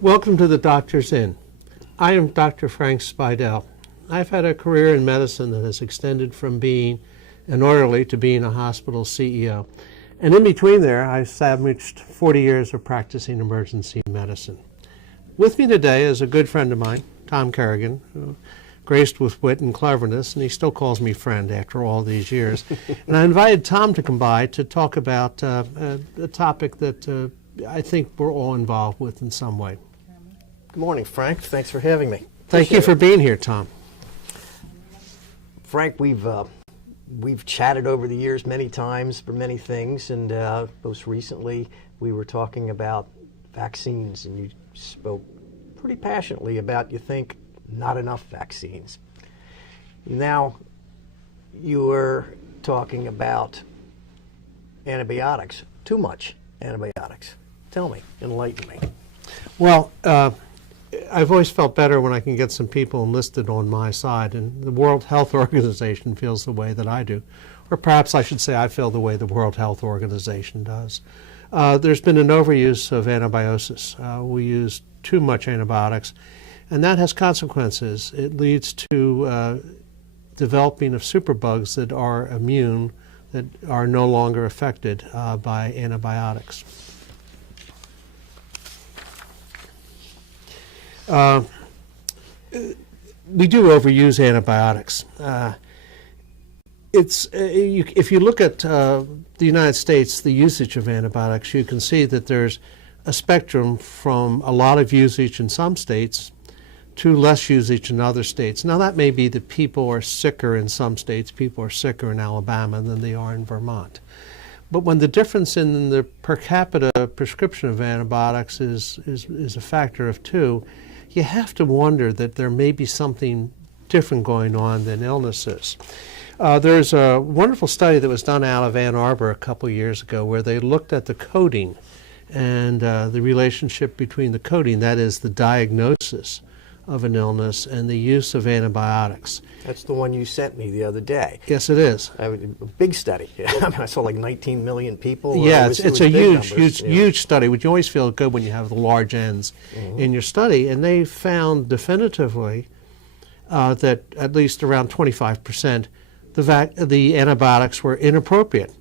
Welcome to the Doctor's Inn. I am Dr. Frank Speidel. I've had a career in medicine that has extended from being an orderly to being a hospital CEO. And in between there, I sandwiched 40 years of practicing emergency medicine. With me today is a good friend of mine, Tom Kerrigan, who graced with wit and cleverness, and he still calls me friend after all these years. And I invited Tom to come by to talk about a topic that I think we're all involved with in some way. Good morning, Frank. Thanks for having me. Thank you for being here, Tom. Frank, we've chatted over the years many times for many things, and most recently we were talking about vaccines, and you spoke pretty passionately about you think not enough vaccines. Now you were talking about antibiotics, too much antibiotics. Tell me, enlighten me. Well, I've always felt better when I can get some people enlisted on my side, and the World Health Organization feels the way that I do. Or perhaps I should say I feel the way the World Health Organization does. There's been an overuse of antibiotics. We use too much antibiotics, and that has consequences. It leads to developing of superbugs that are immune, that are no longer affected by antibiotics. We do overuse antibiotics. If you look at the United States, the usage of antibiotics, you can see that there's a spectrum from a lot of usage in some states to less usage in other states. Now that may be that people are sicker in some states, people are sicker in Alabama than they are in Vermont. But when the difference in the per capita prescription of antibiotics is a factor of 2, you have to wonder that there may be something different going on than illnesses. There's a wonderful study that was done out of Ann Arbor a couple years ago where they looked at the coding and the relationship between the coding, that is the diagnosis of an illness, and the use of antibiotics. That's the one you sent me the other day. Yes, it is. A big study. I mean, I saw like 19 million people. Yeah, it's a huge study, which you always feel good when you have the large N's in your study. And they found definitively that at least around 25% the antibiotics were inappropriate.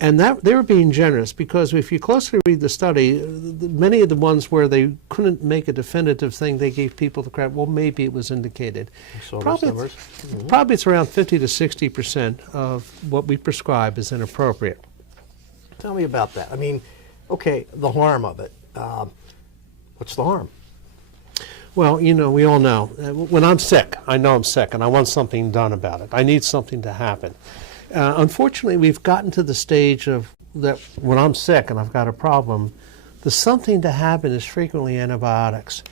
And that they were being generous, because if you closely read the study, many of the ones where they couldn't make a definitive thing, they gave people the credit, well, maybe it was indicated. Probably it's around 50 to 60% of what we prescribe is inappropriate. Tell me about that. I mean, okay, the harm of it. What's the harm? Well, you know, we all know. When I'm sick, I know I'm sick, and I want something done about it. I need something to happen. Unfortunately, we've gotten to the stage of that when I'm sick and I've got a problem, the something to happen is frequently antibiotics.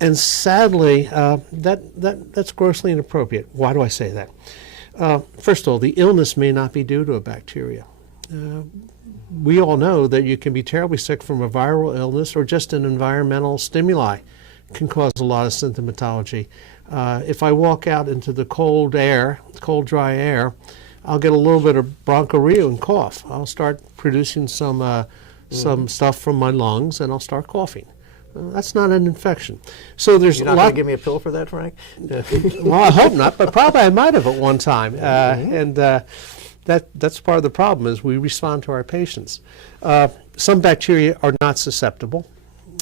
And sadly, that's grossly inappropriate. Why do I say that? First of all, the illness may not be due to a bacteria. We all know that you can be terribly sick from a viral illness or just an environmental stimuli can cause a lot of symptomatology. If I walk out into the cold dry air, I'll get a little bit of bronchorrhea and cough. I'll start producing some stuff from my lungs, and I'll start coughing. That's not an infection. So there's You're not going to give me a pill for that, Frank? Well, I hope not, but probably I might have at one time. And that's part of the problem is we respond to our patients. Some bacteria are not susceptible.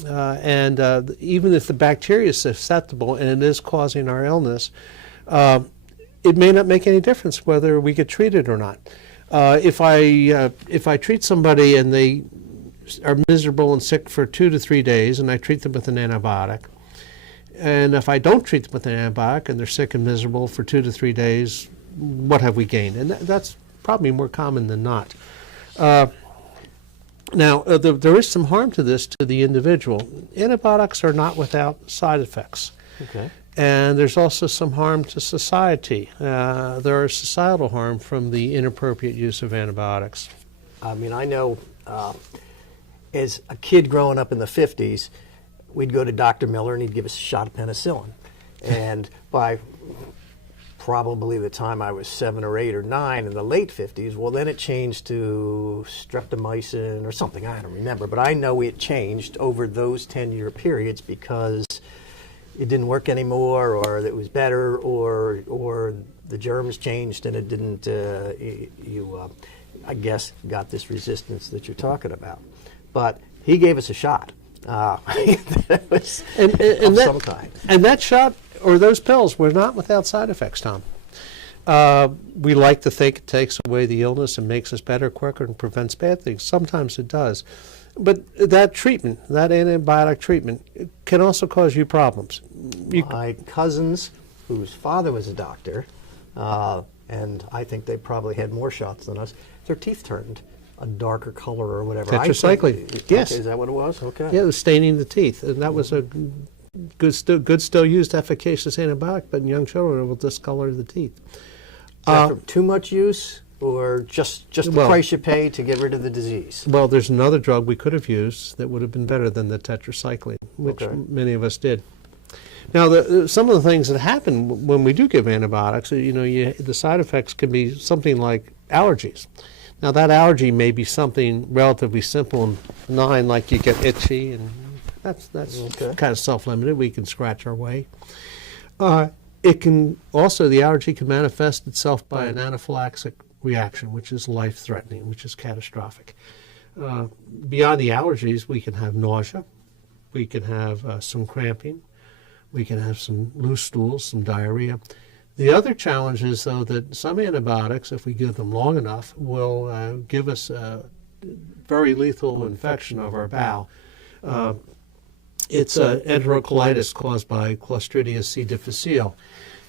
And even if the bacteria is susceptible and it is causing our illness, it may not make any difference whether we get treated or not. If I treat somebody and they are miserable and sick for 2 to 3 days, and I treat them with an antibiotic, and if I don't treat them with an antibiotic and they're sick and miserable for 2 to 3 days, what have we gained? And that's probably more common than not. Now, there is some harm to this to the individual. Antibiotics are not without side effects. Okay. And there's also some harm to society. There is societal harm from the inappropriate use of antibiotics. I mean, I know as a kid growing up in the 50s, we'd go to Dr. Miller and he'd give us a shot of penicillin. And by probably the time I was 7 or 8 or 9 in the late 50s. Well, then it changed to streptomycin or something. I don't remember, but I know it changed over those 10-year periods because it didn't work anymore, or it was better, or the germs changed and it didn't. I guess, got this resistance that you're talking about. But he gave us a shot. That was of some kind. And that shot or those pills were not without side effects, Tom. We like to think it takes away the illness and makes us better quicker and prevents bad things. Sometimes it does. But that treatment, that antibiotic treatment, can also cause you problems. My cousins, whose father was a doctor, and I think they probably had more shots than us, their teeth turned a darker color or whatever. Tetracycline, yes. Okay, is that what it was? Okay. Yeah, it was staining the teeth, and that was a good, still used, efficacious antibiotic, but in young children it will discolor the teeth. From too much use, or just the price you pay to get rid of the disease? Well, there's another drug we could have used that would have been better than the tetracycline, which many of us did. Now, some of the things that happen when we do give antibiotics, the side effects can be something like allergies. Now, that allergy may be something relatively simple and benign, like you get itchy, and that's kind of self-limited. We can scratch our way. It can also, the allergy can manifest itself by an anaphylactic reaction, which is life-threatening, which is catastrophic. Beyond the allergies, we can have nausea. We can have some cramping. We can have some loose stools, some diarrhea. The other challenge is, though, that some antibiotics, if we give them long enough, will give us a very lethal infection of our bowel. It's enterocolitis caused by Clostridium C. difficile.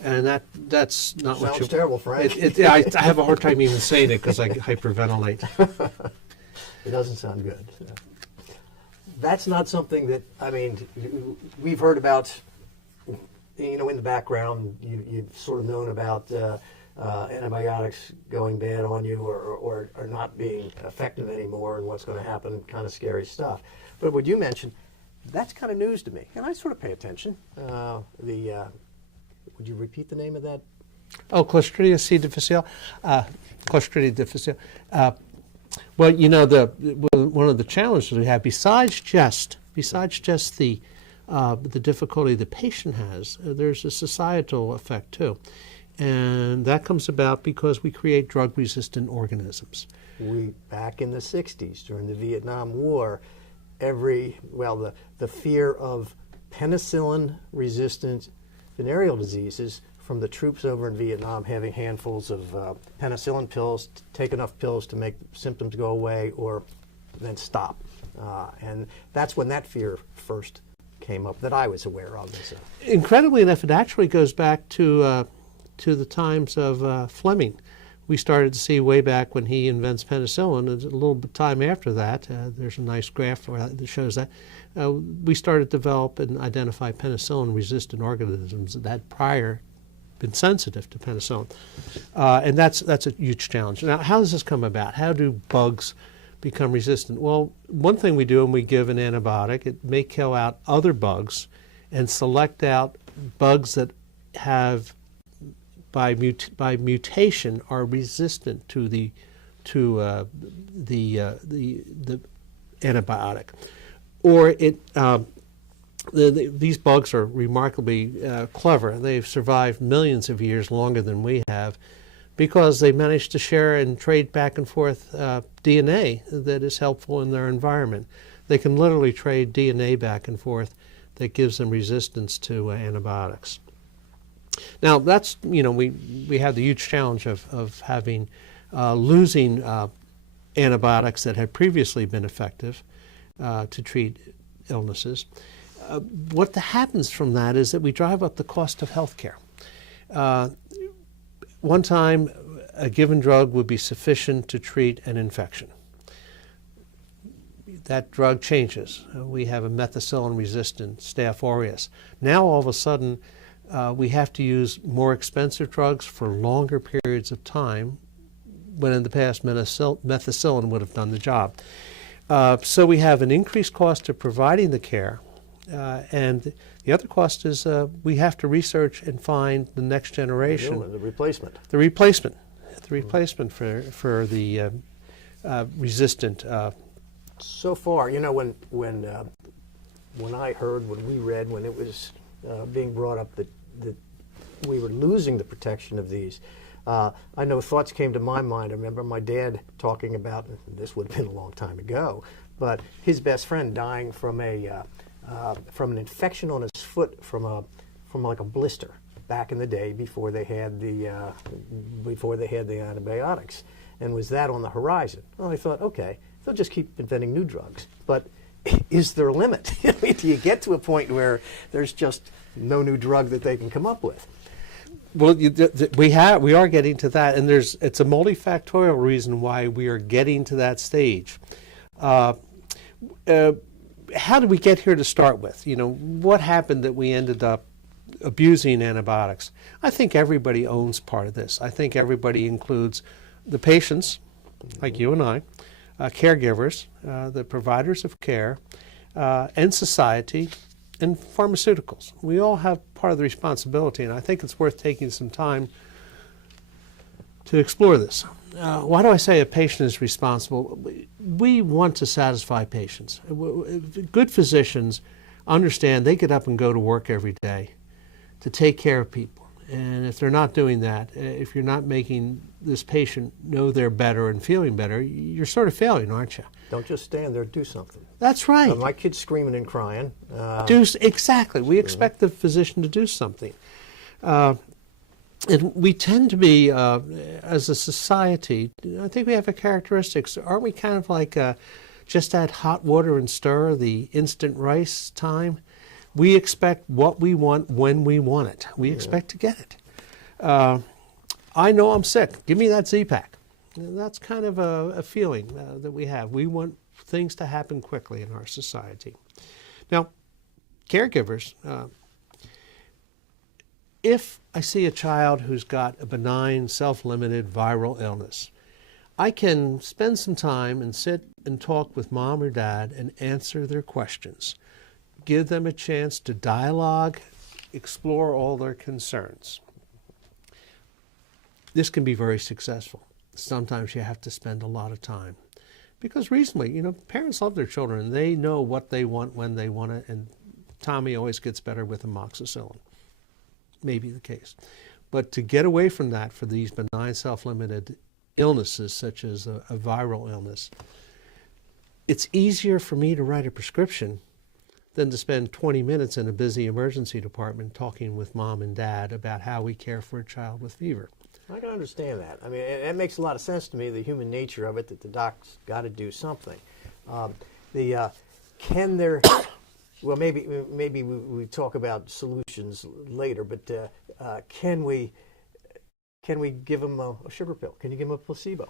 And that's not what you... Sounds terrible, Frank. I have a hard time even saying it because I hyperventilate. It doesn't sound good. That's not something that, we've heard about, in the background, you've sort of known about antibiotics going bad on you or not being effective anymore and what's going to happen, kind of scary stuff. But what you mentioned, that's kind of news to me, and I sort of pay attention. Would you repeat the name of that? Oh, Clostridium C. difficile. Clostridium difficile. Well, one of the challenges we have, besides just the difficulty the patient has, there's a societal effect too, and that comes about because we create drug-resistant organisms. Back in the 60s, during the Vietnam War, the fear of penicillin-resistant venereal diseases from the troops over in Vietnam having handfuls of penicillin pills, take enough pills to make symptoms go away or then stop. And that's when that fear first came up that I was aware of. Incredibly enough, it actually goes back to the times of Fleming. We started to see way back when he invents penicillin, a little bit time after that, there's a nice graph that shows that, we started to develop and identify penicillin-resistant organisms that had prior been sensitive to penicillin. And that's a huge challenge. Now, how does this come about? How do bugs become resistant? Well, one thing we do when we give an antibiotic, it may kill out other bugs and select out bugs that have by mutation are resistant to the antibiotic, or these bugs are remarkably clever. They've survived millions of years longer than we have because they managed to share and trade back and forth DNA that is helpful in their environment. They can literally trade DNA back and forth that gives them resistance to antibiotics. Now, that's, we have the huge challenge of having losing antibiotics that had previously been effective to treat illnesses. What happens from that is that we drive up the cost of health care. One time, a given drug would be sufficient to treat an infection. That drug changes. We have a methicillin-resistant Staph aureus. Now, all of a sudden, we have to use more expensive drugs for longer periods of time, when in the past methicillin would have done the job. So we have an increased cost of providing the care, And the other cost is we have to research and find the next generation. The replacement. The replacement. The replacement for the resistant. So far, you know, when I heard, when we read, when it was being brought up that we were losing the protection of these, I know thoughts came to my mind. I remember my dad talking about, and this would have been a long time ago, but his best friend dying from an infection on his foot from like a blister back in the day before they had the antibiotics, and was that on the horizon? Well, I thought, okay, they'll just keep inventing new drugs, but is there a limit? I mean, do you get to a point where there's just no new drug that they can come up with? Well, we are getting to that, and it's a multifactorial reason why we are getting to that stage. How did we get here to start with? You know, what happened that we ended up abusing antibiotics? I think everybody owns part of this. I think everybody includes the patients, like you and I, caregivers, the providers of care, and society, and pharmaceuticals. We all have part of the responsibility, and I think it's worth taking some time to explore this. Why do I say a patient is responsible? We want to satisfy patients. Good physicians understand they get up and go to work every day to take care of people. And if they're not doing that, if you're not making this patient know they're better and feeling better, you're sort of failing, aren't you? Don't just stand there, do something. That's right. My kid's screaming and crying. Exactly. We expect the physician to do something. And we tend to be, as a society, I think we have a characteristics. Aren't we kind of like just add hot water and stir, the instant rice time? We expect what we want when we want it. We expect to get it. I know I'm sick. Give me that Z-Pack. That's kind of a feeling that we have. We want things to happen quickly in our society. Now, caregivers, if I see a child who's got a benign, self-limited viral illness, I can spend some time and sit and talk with mom or dad and answer their questions. Give them a chance to dialogue, explore all their concerns. This can be very successful. Sometimes you have to spend a lot of time. Because recently, you know, parents love their children and they know what they want when they want it, and Tommy always gets better with amoxicillin. Maybe the case. But to get away from that for these benign self-limited illnesses such as a viral illness, it's easier for me to write a prescription than to spend 20 minutes in a busy emergency department talking with mom and dad about how we care for a child with fever. I can understand that. I mean, it makes a lot of sense to me, the human nature of it, that the doc's got to do something. Can there, well, maybe we talk about solutions later, but can we give them a sugar pill? Can you give them a placebo?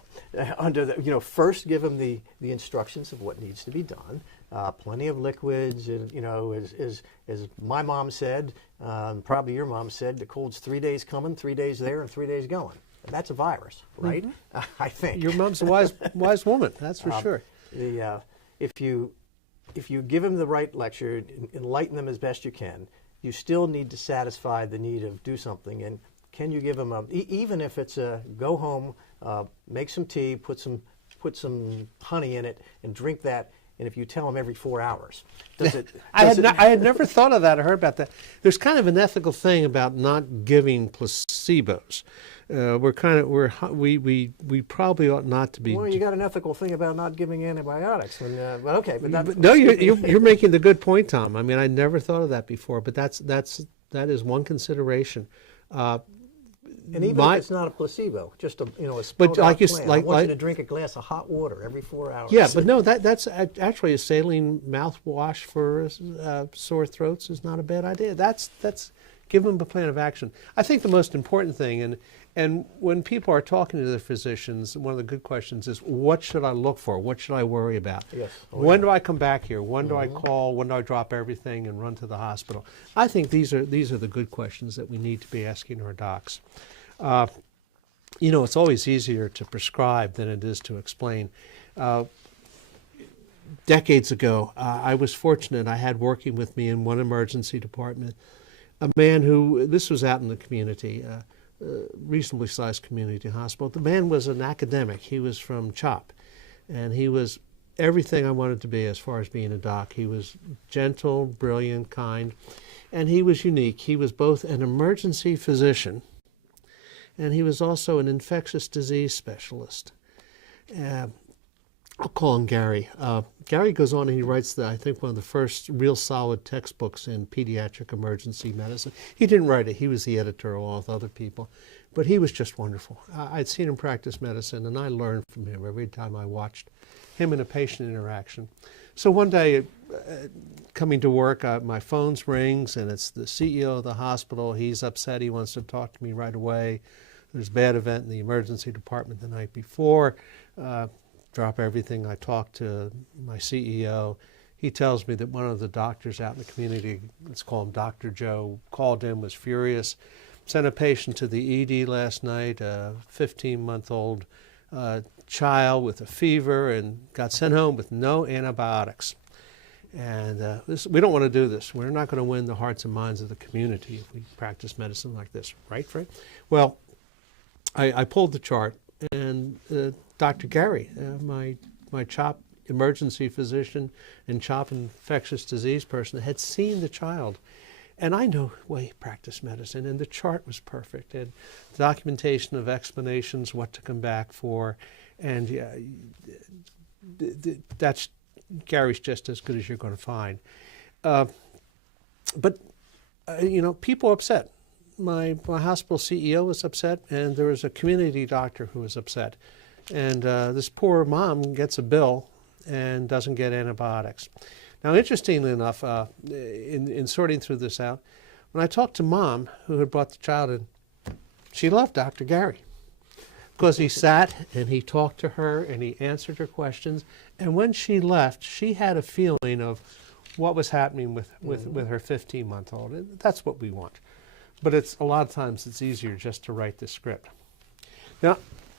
First give them the instructions of what needs to be done. Plenty of liquids, and, as my mom said, probably your mom said, the cold's 3 days coming, 3 days there, and 3 days going. And that's a virus, right? Mm-hmm. I think. Your mom's a wise woman, that's for sure. If you give them the right lecture, enlighten them as best you can, you still need to satisfy the need of do something. And can you give them even if it's a go home, make some tea, put some honey in it, and drink that. And if you tell them every 4 hours, I had never thought of that or heard about that. There's kind of an ethical thing about not giving placebos. We probably ought not to be. Well, you got an ethical thing about not giving antibiotics. But okay, but that's, no, you're making the good point, Tom. I mean, I never thought of that before, but that is one consideration. And even if it's not a placebo, just a but like you, plan. like, I want you to drink a glass of hot water every 4 hours. Yeah, but no, that's actually a saline mouthwash for sore throats is not a bad idea. That's give them a plan of action. I think the most important thing, and when people are talking to their physicians, one of the good questions is, what should I look for? What should I worry about? Yes. When do I come back here? When do I call? When do I drop everything and run to the hospital? I think these are the good questions that we need to be asking our docs. It's always easier to prescribe than it is to explain. decades ago, I was fortunate. I had working with me in one emergency department a man who, this was out in the community, reasonably sized community hospital. The man was an academic. He was from CHOP, and he was everything I wanted to be as far as being a doc. He was gentle, brilliant, kind, and he was unique. He was both an emergency physician, and he was also an infectious disease specialist. I'll call him Gary. Gary goes on and he writes, I think, one of the first real solid textbooks in pediatric emergency medicine. He didn't write it. He was the editor along with other people. But he was just wonderful. I'd seen him practice medicine, and I learned from him every time I watched him in a patient interaction. So one day, coming to work, my phone rings, and it's the CEO of the hospital. He's upset. He wants to talk to me right away. There's a bad event in the emergency department the night before. Drop everything. I talk to my CEO. He tells me that one of the doctors out in the community, let's call him Dr. Joe, called in, was furious, sent a patient to the ED last night, a 15-month-old child with a fever, and got sent home with no antibiotics. And we don't want to do this. We're not going to win the hearts and minds of the community if we practice medicine like this, right, Fred? Well, I pulled the chart, and Dr. Gary, my CHOP emergency physician and CHOP infectious disease person, had seen the child. And I know the way he practiced medicine, and the chart was perfect. And documentation of explanations, what to come back for. And that's Gary's just as good as you're going to find. But people are upset. My hospital CEO was upset, and there was a community doctor who was upset. And this poor mom gets a bill and doesn't get antibiotics. Now, interestingly enough, in sorting through this out, when I talked to Mom, who had brought the child in, she loved Dr. Gary because he sat and he talked to her and he answered her questions. And when she left, she had a feeling of what was happening with her 15-month-old. That's what we want. But a lot of times it's easier just to write the script. Now,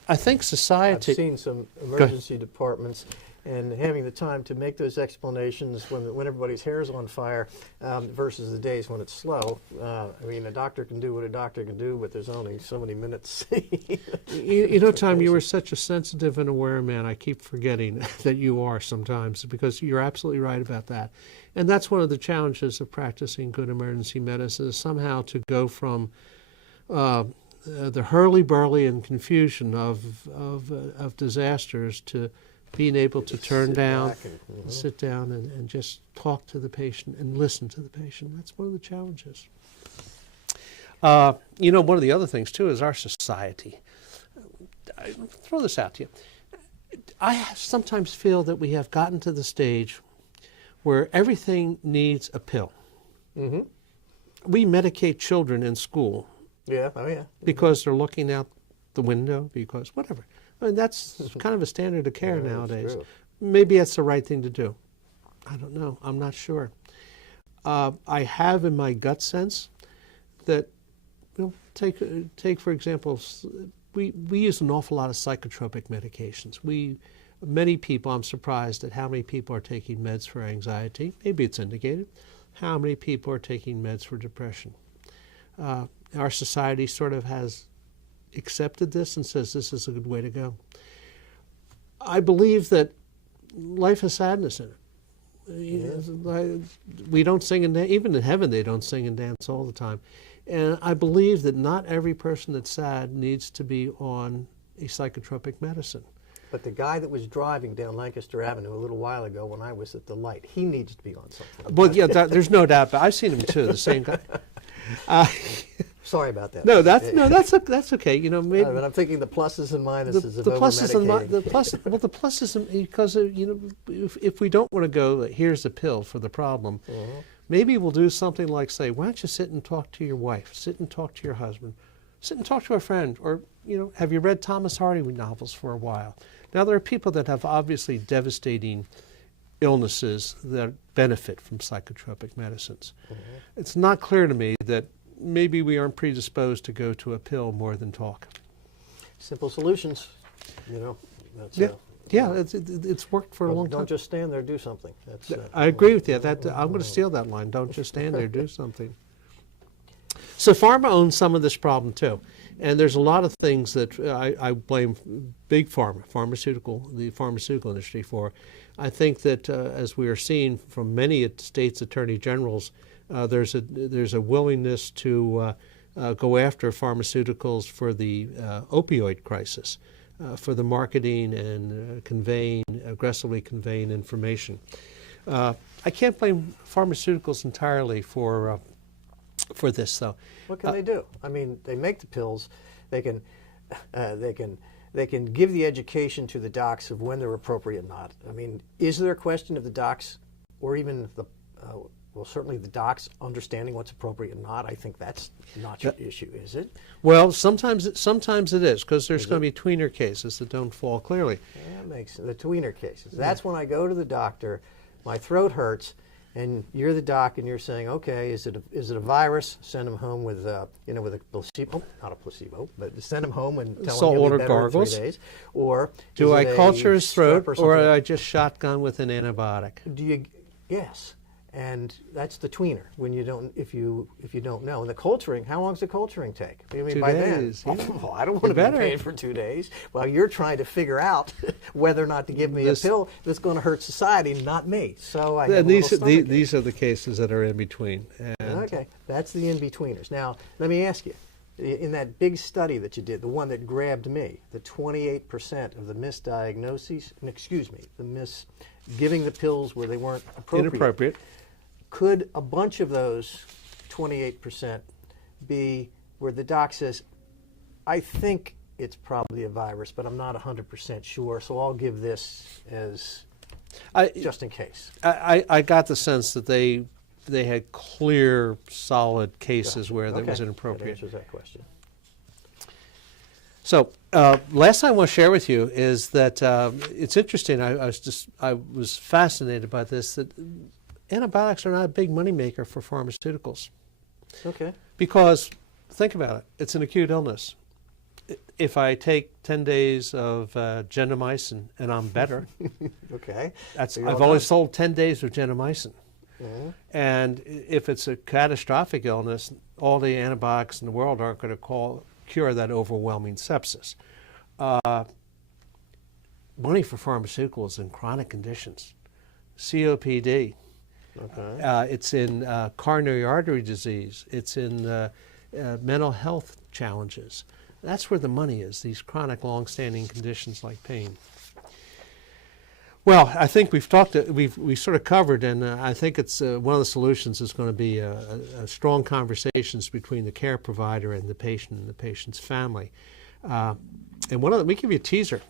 I think society... I've seen some emergency departments, and having the time to make those explanations when everybody's hair is on fire versus the days when it's slow. I mean, a doctor can do what a doctor can do, but there's only so many minutes. Tom, you were such a sensitive and aware man. I keep forgetting that you are sometimes, because you're absolutely right about that. And that's one of the challenges of practicing good emergency medicine, is somehow to go from the hurly-burly and confusion of disasters to being able to turn down, sit down and just talk to the patient and listen to the patient. That's one of the challenges. One of the other things, too, is our society. I'll throw this out to you. I sometimes feel that we have gotten to the stage where everything needs a pill. Mm-hmm. We medicate children in school. Yeah, oh yeah. Because they're looking out the window, because whatever. I mean, that's kind of a standard of care nowadays. Maybe that's the right thing to do. I don't know. I'm not sure. I have in my gut sense that, take for example, we use an awful lot of psychotropic medications. Many people, I'm surprised at how many people are taking meds for anxiety. Maybe it's indicated. How many people are taking meds for depression? Our society sort of has accepted this and says this is a good way to go. I believe that life has sadness in it. We don't sing and dance. Even in heaven they don't sing and dance all the time. And I believe that not every person that's sad needs to be on a psychotropic medicine. But the guy that was driving down Lancaster Avenue a little while ago when I was at the light, he needs to be on something. Well, yeah, there's no doubt. But I've seen him too, the same guy. Sorry about that. No, that's okay. Maybe. But I'm thinking the pluses and minuses of the pluses over-medicating. the pluses, because if we don't want to go, here's a pill for the problem. Mm-hmm. Maybe we'll do something like say, why don't you sit and talk to your wife, sit and talk to your husband, sit and talk to a friend, or have you read Thomas Hardy novels for a while? Now there are people that have obviously devastating illnesses that benefit from psychotropic medicines. Mm-hmm. It's not clear to me that maybe we aren't predisposed to go to a pill more than talk. Simple solutions, That's yeah. Yeah, it's worked for a long time. Don't just stand there, do something. That's, I agree with you. I'm going to steal that line. Don't just stand there, do something. So pharma owns some of this problem too. And there's a lot of things that I blame big pharma, the pharmaceutical industry for. I think that as we are seeing from many states' attorney generals, there's a willingness to go after pharmaceuticals for the opioid crisis, for the marketing and aggressively conveying information. I can't blame pharmaceuticals entirely for this, though. What can they do? I mean, they make the pills. They can give the education to the docs of when they're appropriate or not. I mean, is there a question of the docs, or even the certainly the docs understanding what's appropriate or not? I think that's not your issue, is it? Well, sometimes it is, because there's going to be tweener cases that don't fall clearly. Yeah, that makes the tweener cases. That's when I go to the doctor, my throat hurts, and you're the doc, and you're saying, okay, is it a virus? Send them home with with a placebo, not a placebo, but send them home and tell them you'll be better in 3 days. Or do I culture his throat, or I just shotgun with an antibiotic? Yes. And that's the tweener when you don't, if you don't know. And the culturing, how long does the culturing take? I mean, 2 by days. Then, well, I don't want to be paid for 2 days. Well, you're trying to figure out whether or not to give me a pill that's going to hurt society, not me. So I have these are the cases that are in between. Okay, that's the in-betweeners. Now, let me ask you, in that big study that you did, the one that grabbed me, the 28% of the misdiagnoses, giving the pills where they weren't Inappropriate. Could a bunch of those 28% be where the doc says, I think it's probably a virus, but I'm not 100% sure, so I'll give this as just in case? I got the sense that they had clear, solid cases where there was inappropriate. That answers that question. So last thing I want to share with you is that it's interesting. I was fascinated by this, that antibiotics are not a big moneymaker for pharmaceuticals. Okay. Because think about it. It's an acute illness. If I take 10 days of gentamicin and I'm better, okay, I've only sold 10 days of gentamicin. Mm-hmm. And if it's a catastrophic illness, all the antibiotics in the world aren't going to cure that overwhelming sepsis. Money for pharmaceuticals in chronic conditions, COPD. Okay. It's in coronary artery disease. It's in mental health challenges. That's where the money is, these chronic, long-standing conditions like pain. Well, I think we sort of covered, and I think it's one of the solutions is going to be a strong conversations between the care provider and the patient and the patient's family. And let me give you a teaser.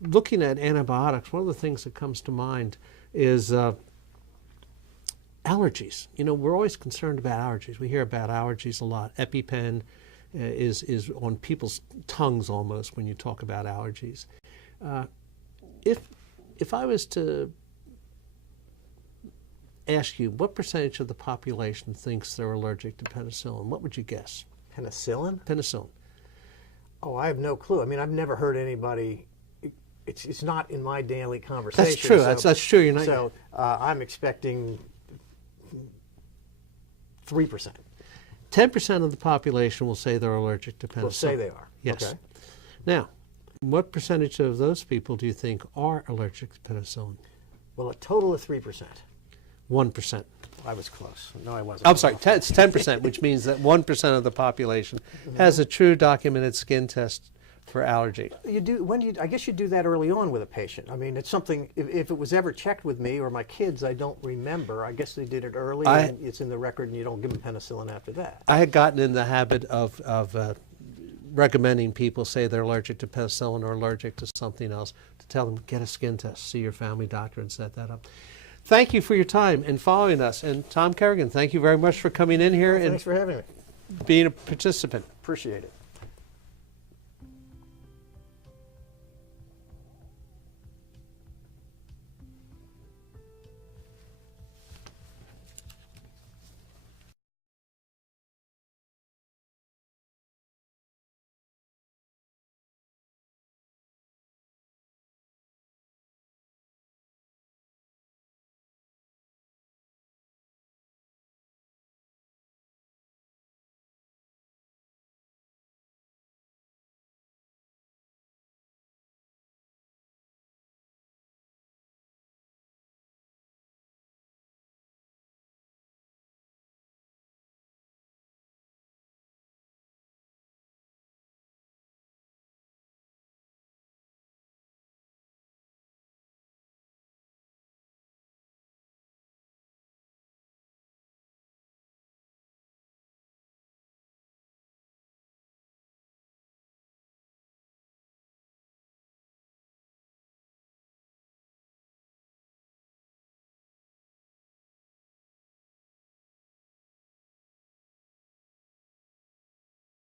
Looking at antibiotics, one of the things that comes to mind is allergies. You know, we're always concerned about allergies. We hear about allergies a lot. EpiPen is on people's tongues almost when you talk about allergies. If I was to ask you what percentage of the population thinks they're allergic to penicillin, what would you guess? Penicillin? Penicillin. Oh, I have no clue. I mean, I've never heard anybody. It's not in my daily conversation. That's true. That's true. You're not. So I'm expecting 3%. 10% of the population will say they're allergic to penicillin. Will say they are. Yes. Okay. Now, what percentage of those people do you think are allergic to penicillin? Well, a total of 3%. 1%. I was close. No, I wasn't. I'm sorry, it's 10%, which means that 1% of the population has a true documented skin test for allergy. I guess you do that early on with a patient. I mean, it's something, if it was ever checked with me or my kids, I don't remember. I guess they did it early and it's in the record and you don't give them penicillin after that. I had gotten in the habit of recommending people say they're allergic to penicillin or allergic to something else to tell them, get a skin test, see your family doctor and set that up. Thank you for your time and following us. And Tom Kerrigan, thank you very much for coming in here Thanks for having me. Being a participant. Appreciate it.